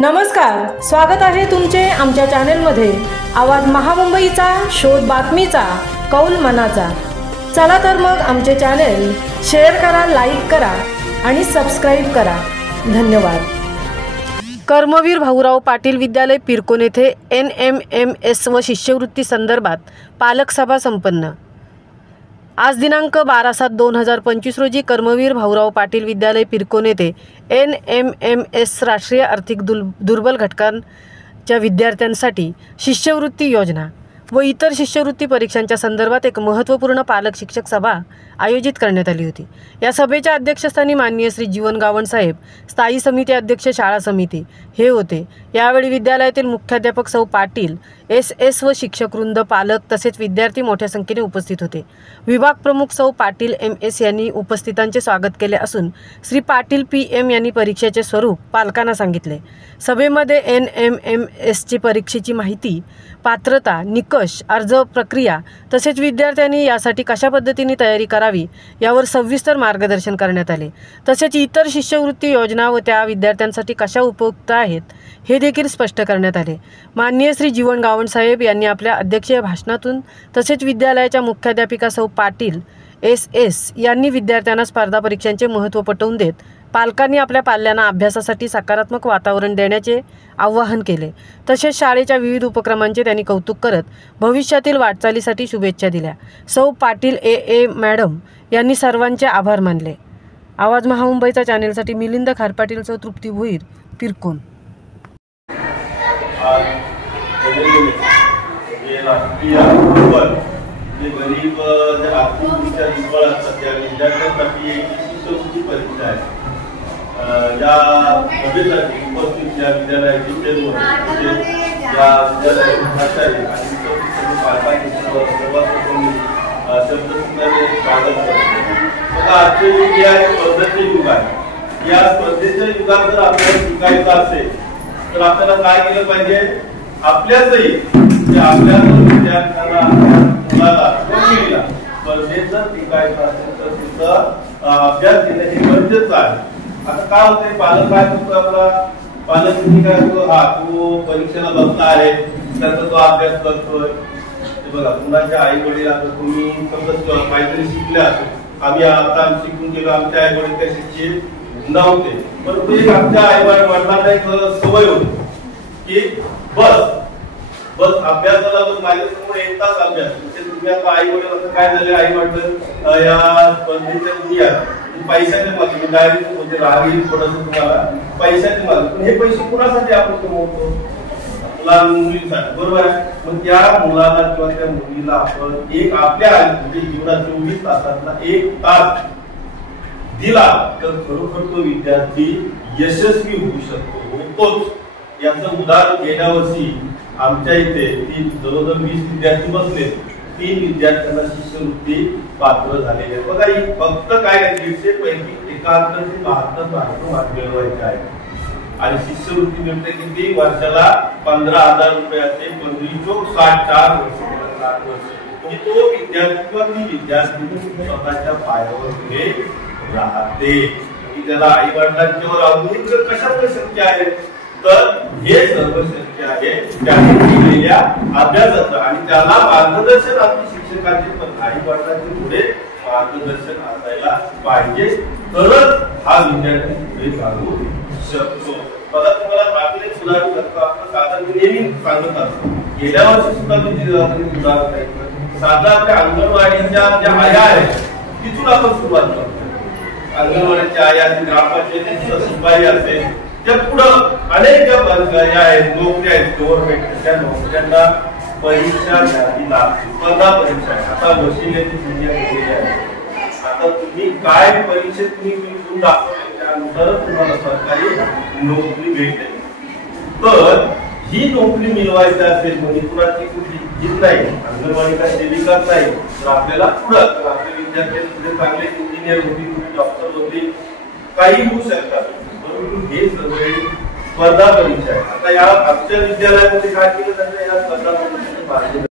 नमस्कार, स्वागत आहे तुमचे आमच्या चॅनलमध्ये। आवाज महामुंबईचा, शोध बातमीचा, कौल मनाचा। चला तर मग आमचे चॅनल शेअर करा, लाईक करा आणि सबस्क्राइब करा। धन्यवाद। कर्मवीर भाऊराव पाटील विद्यालय पिरकोन येथे NMMS व शिष्यवृत्ती संदर्भात पालक सभा संपन्न। आज दिनांक 12/7/2025 रोजी कर्मवीर भाऊराव पाटील विद्यालय पिरकोन येथे NMMS राष्ट्रीय आर्थिक दुर्बल घटकांच्या विद्यार्थ्यांसाठी शिष्यवृत्ती योजना व इतर शिष्यवृत्ती परीक्षांच्या संदर्भात एक महत्त्वपूर्ण पालक शिक्षक सभा आयोजित करण्यात आली होती। या सभेच्या अध्यक्षस्थानी माननीय श्री जीवन गावंड साहेब, स्थायी समिती अध्यक्ष शाळा समिती हे होते। यावेळी विद्यालयातील मुख्याध्यापक सौ पाटील, SS व शिक्षकवृंद, पालक तसेच विद्यार्थी मोठ्या संख्येने उपस्थित होते। विभाग प्रमुख सौ पाटील MS यांनी उपस्थितांचे स्वागत केले असून श्री पाटील PM यांनी परीक्षेचे स्वरूप पालकांना सांगितले। सभेमध्ये NMMSची परीक्षेची माहिती, पात्रता, निकष, अर्ज प्रक्रिया तसेच विद्यार्थ्यांनी यासाठी कशा पद्धतीने तयारी करावी यावर सविस्तर मार्गदर्शन करण्यात आले। तसेच इतर शिष्यवृत्ती योजना व त्या विद्यार्थ्यांसाठी कशा उपयुक्त आहेत हे देखील स्पष्ट करण्यात आले। माननीय श्री जीवन गावंड साहेब यांनी आपल्या अध्यक्षीय भाषणातून तसेच विद्यालयाच्या मुख्याध्यापिका सौ पाटील SS यांनी विद्यार्थ्यांना स्पर्धा परीक्षांचे महत्त्व पटवून देत पालकांनी आपल्या पाल्यांना अभ्यासासाठी सकारात्मक वातावरण देण्याचे आवाहन केले। तसेच शाळेच्या विविध उपक्रमांचे त्यांनी कौतुक करत भविष्यातील वाटचालीसाठी शुभेच्छा दिल्या। सौ पाटील AA मॅडम यांनी सर्वांचे आभार मानले। आवाज महामुंबईचा चॅनेलसाठी मिलिंद खारपाटील सौ तृप्ती भोईर, पिरकोन। गरीब ज्या आर्थिकदृष्ट्या दुर्बल असतात त्या विद्यार्थ्यांसाठी एक शिष्यवृत्ती परीक्षा आहे। या सभेसाठी उपस्थित ज्या विद्यालयाचे चेअरमन, या विद्यालयाचे प्राचार्य आणि पालकांचे सर्वांनी शब्दसुद्धाने स्वागत करतो। आजचे युग या स्पर्धेचे युग आहे। या स्पर्धेच्या युगात जर आपल्याला शिकायचं असेल तर आपल्याला काय केलं पाहिजे? आपल्याचही आपल्या विद्यार्थ्यांना मुलाला स्पर्धेत जर टिकायचं असेल तर तिथं अभ्यास घेणं हे गरजेचं आहे। आता काय होतंय, पालक काय करतो, आपला पालक काय करतो, हा तो परीक्षेला बसला आहे त्याचा तो अभ्यास करतोय। बघा, मुलाच्या आई वडील आता तुम्ही समजा काहीतरी शिकले असेल, आम्ही आता शिकून गेलो, आमच्या आई वडील काही शिक्षित नव्हते, परंतु एक आमच्या आई वडिलांना एक सवय होती की बस अभ्यासाला माझ्यासमोर 1 तास अभ्यास। म्हणजे तुम्ही आता आई वडील असं काय झाले, आई वडील या स्पर्धेच्या दुनियात पैशाचे मागणी डायरेक्ट म्हणजे राहतील थोडंसं तुम्हाला पैशाचे मागणी, पण हे पैसे कुणासाठी आपण कमवतो? लहान मुलींसाठी, बरोबर आहे। मग त्या मुलाला किंवा त्या मुलीला आपण एक आपल्या म्हणजे जीवनात 24 तासातला 1 तास दिला तर खरोखर तो विद्यार्थी यशस्वी होऊ शकतो, होतोच। याचं उदाहरण गेल्या वर्षी आमच्या इथे जवळजवळ 20 विद्यार्थी बसले, 3 विद्यार्थ्यांना शिष्यवृत्ती पात्र झालेले आहेत। बघा, ही फक्त काय 150 पैकी 71 मार्क मिळवायचे आहे आणि शिष्यवृत्ती मिळते किती वर्षाला? 15,000 रुपयाचे, 4 वर्ष। म्हणजे तो विद्यार्थी किंवा ती विद्यार्थी स्वतःच्या पायावर उभे राहते। त्याला आई वडिलांच्यावर अवलंबून कशामुळे शक्य आहे? तर हे सर्व शक्य आहे त्याने केलेल्या अभ्यासाचं आणि त्याला मार्गदर्शन आपली शिक्षकांचे पण आई वडिलांचे पुढे मार्गदर्शन असायला पाहिजे, तरच हा विद्यार्थी पुढे जाऊ शकतो। बघा, तुम्हाला आपले एक उदाहरण करतो, आपण साधारण नेहमी सांगत असतो, गेल्या वर्षी सुद्धा मी उदाहरण सांगितलं। साधा आपल्या अंगणवाडीच्या ज्या आया आहेत तिथून आपण सुरुवात करतो। अंगणवाडीच्या आया, ग्रामपंचायतीची शिपाई असेल, त्या पुढं अनेक ज्या आहेत नोकऱ्या आहेत गव्हर्नमेंट, त्या नोकऱ्यांना परीक्षा द्यावी लागते, स्पर्धा परीक्षा। आता वशिल्याची दुनिया केलेली आहे। आता तुम्ही काय परीक्षेत तुम्ही मिळवून दाखवले त्यानुसार तुम्हाला सरकारी नोकरी भेटेल। तर ही नोकरी मिळवायची असेल म्हणजे कुणाची कुठली जीत नाही, अंगणवाडीला सेविका नाही, तर आपल्याला पुढं आपले विद्यार्थी चांगले इंजिनियर होतील, डॉक्टर होतील, काही होऊ शकतात। हे सगळे स्पर्धा परीक्षा आहे। आता या आमच्या विद्यालयामध्ये काय केलं जातं, या स्पर्धा परीक्षेचे मार्गदर्शन